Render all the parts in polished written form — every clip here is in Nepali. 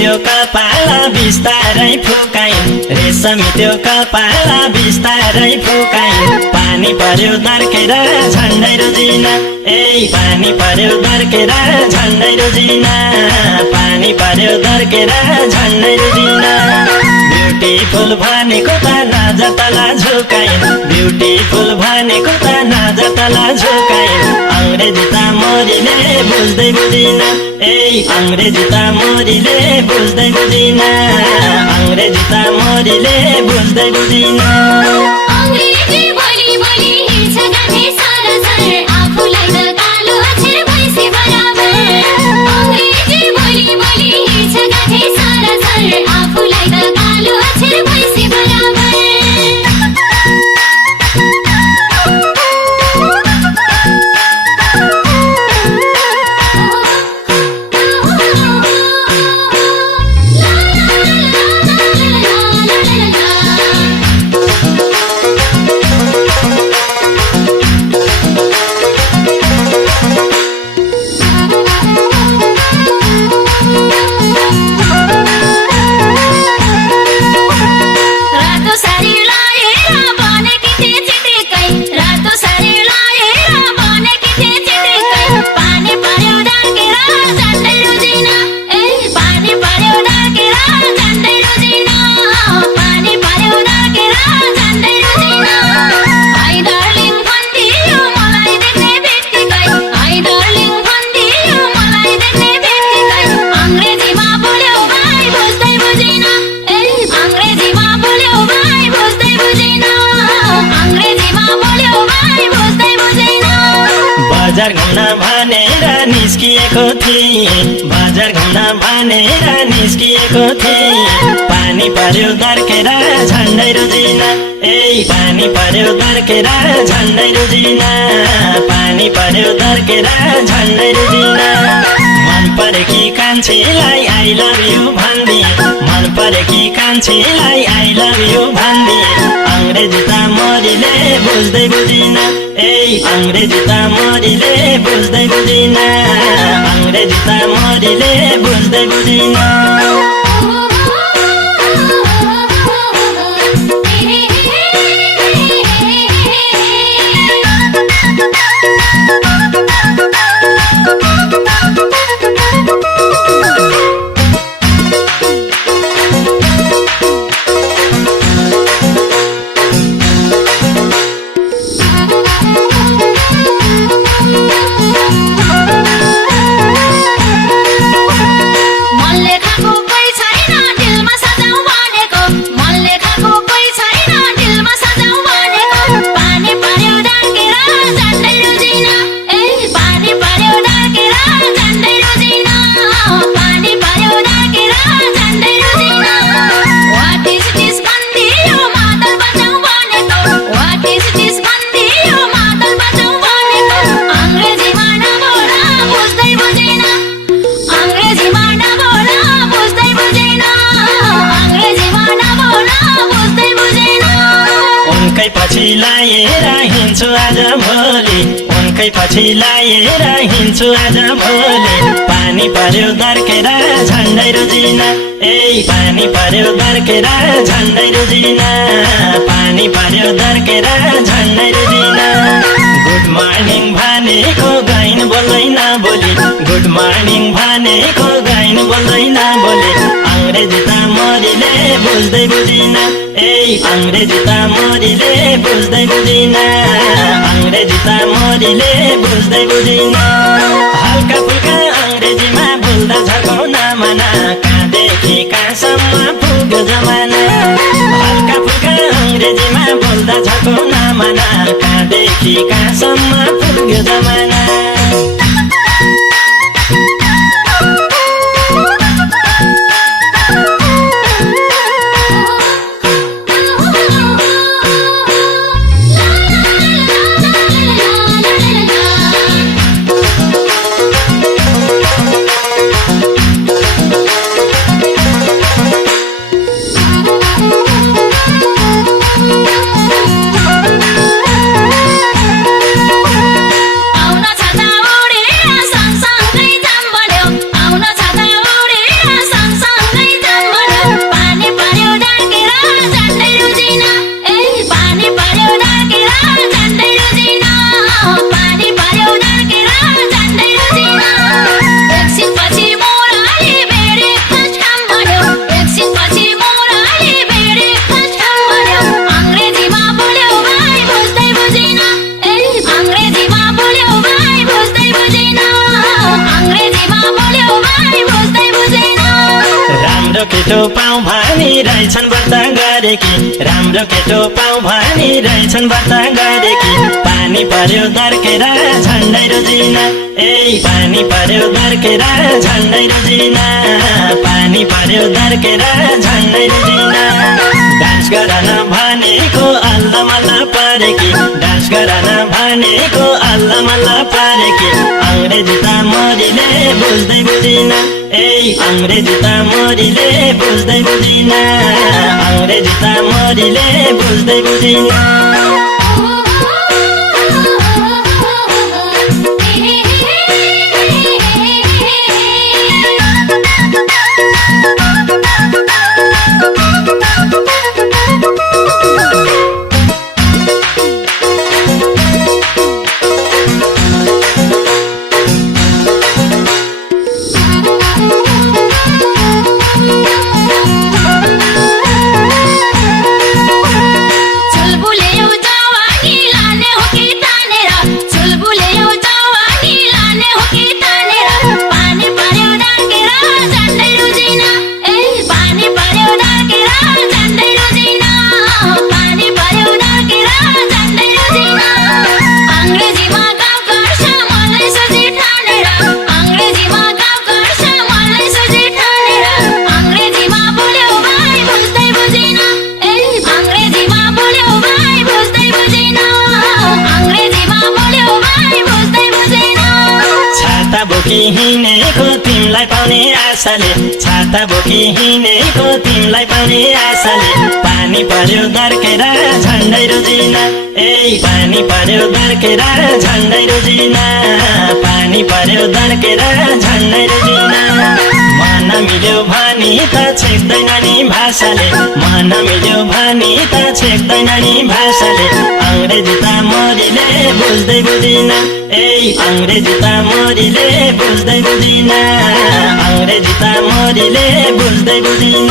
त्यो कपाल बिस्तारै फुकाइन् रेशमी त्यो कपाल बिस्तारै फुकाइन् पानी पर्यो दर्केर झन्डै रोजिन ए पानी पर्यो दर्केर झन्डै रोजिन पानी पर्यो दर्केर झन्डै रोजिन ब्युटीफुल भनेको त नजतला झुकाइन् ब्युटीफुल भनेको त नजतला झुकाइन् अंग्रेजी त मोरीले बुझ्दै बुझिन ए अंग्रेजी त मोरीले बुझ्दै बुझिन अंग्रेजी त मोरीले बुझ्दै बुझिन अंग्रेजी बोली बोली हिँड्छ गाथे सरसर आफूलाई त कालो अक्षर भैँसी बराबर अंग्रेजी बोली बोली हिँड्छ गाथे सरसर आफूलाई त कालो अक्षर भैँसी बराबर बजार घुम्न भनेर निस्किएको थिएँ बजार घुम्न भनेर निस्किएको थिएँ पानी पर्यो दर्केर झन्डै रोजिन ए पानी पर्यो दर्केर झन्डै रोजिन पानी पर्यो दर्केर झन्डै रोजिन मन परेकी कान्छीलाई आई लभ यु भन्दिए मन परेकी कान्छीलाई आई लभ यु भन्दिए अंग्रेजी त मोरीले बुझ्दै बुझिन ए अंग्रेजी त मोरीले बुझ्दै बुझिन अंग्रेजी त मोरीले बुझ्दै बुझिन पछि लाएर हिँड्छु आज भोलि उनकै पछि लाएर हिँड्छु आज भोलि पानी पर्यो दर्केर झन्डै रोजिन ए पानी पर्यो दर्केर झन्डै रोजिन पानी पर्यो दर्केर झन्डै रोजिन गुड मर्निङ भनेको गाइन बोल्दैन बोली गुड मर्निङ भनेको गाइन बोल्दैन बोली अंग्रेजी त मोरीले बुझ्दै बुझिन ए अंग्रेजी त मोरीले बुझ्दै बुझिन अंग्रेजी त मोरीले बुझ्दै बुझिन हल्का फुल्का अंग्रेजीमा बोल्दा झर्काउन मन कहाँदेखि कहाँसम्म पुग्यो जमाना हल्का फुल्का अंग्रेजीमा बोल्दा झर्काउन मन कहाँदेखि कहाँसम्म पुग्यो जमाना राम्रो केटो पाउँ भनी रहेछन् व्रत गरेकी राम्रो केटो पाउँ भनी रहेछन् व्रत गरेकी पानी पर्यो दर्केर झन्डै रोजिन ए पानी पर्यो दर्केर झन्डै रोजिन पानी पर्यो दर्केर झन्डै रोजिन डान्स गरन भनेको अल्ल मल्ल परेकी डान्स गरन भनेको अल्ल मल्ल परेकी अंग्रेजी त मोरीले बुझ्दै बुझिन ए अंग्रेजी त मोरीले बुझ्दै बुझिन अंग्रेजी त मोरीले बुझ्दै बुझिन हिँडेको तिमीलाई पाउने आशाले छाता बोकी हिँडेको तिमीलाई पाउने आशाले पानी पर्यो दर्केर झन्डै रोजिन ए पानी पर्यो दर्केर झन्डै रोजिन पानी पर्यो दर्केर झन्डै रोजिन मन मिल्यो भनी त छेक्दैन नि भाषाले मन मिल्यो भनी त छेक्दैन नि भाषाले अंग्रेजी त मोरीले बुझ्दै बुझिन ए अंग्रेजी त मोरीले बुझ्दै बुझिन अंग्रेजी त मोरीले बुझ्दै बुझिन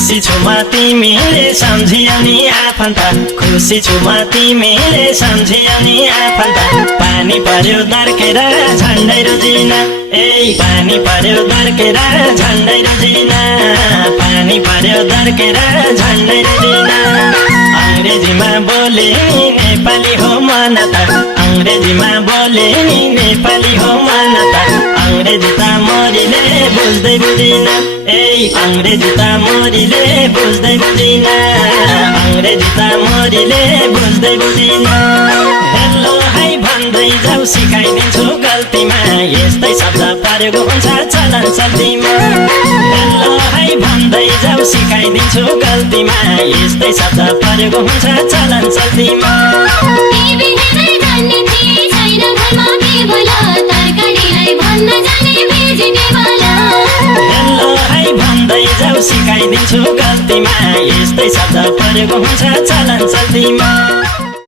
खुसी छु म तिमीले सम्झियौ आफन्त खुसी छु म तिमीले सम्झियौ आफन्त पानी पर्यो दर्केर झन्डै रोजिन ए पानी पर्यो दर्केर झन्डै रोजिन पानी पर्यो दर्केर झन्डै रोजिन अंग्रेजीमा बोले नि नेपाली हो मन त अंग्रेजीमा बोले नि नेपाली हो मन त अंग्रेजी त मोरीले बुझ्दै बुझिन ए अंग्रेजी त मोरीले बुझ्दै बुझिन अंग्रेजी त मोरीले बुझ्दै बुझिन हेलो हाई भन्दै जाऊ सिकाइदिन्छु गल्तीमा यस्तै शब्द परेको हुन्छ चलन चल्तीमा हेलो हाई भन्दै जाऊ सिकाइदिन्छु गल्तीमा यस्तै शब्द परेको हुन्छ चलन चल्तीमा हेलो हाई भन्दै जाऊ सिकाइदिन्छु गल्तीमा यस्तै शब्द परेको हुन्छ चलन चल्तीमा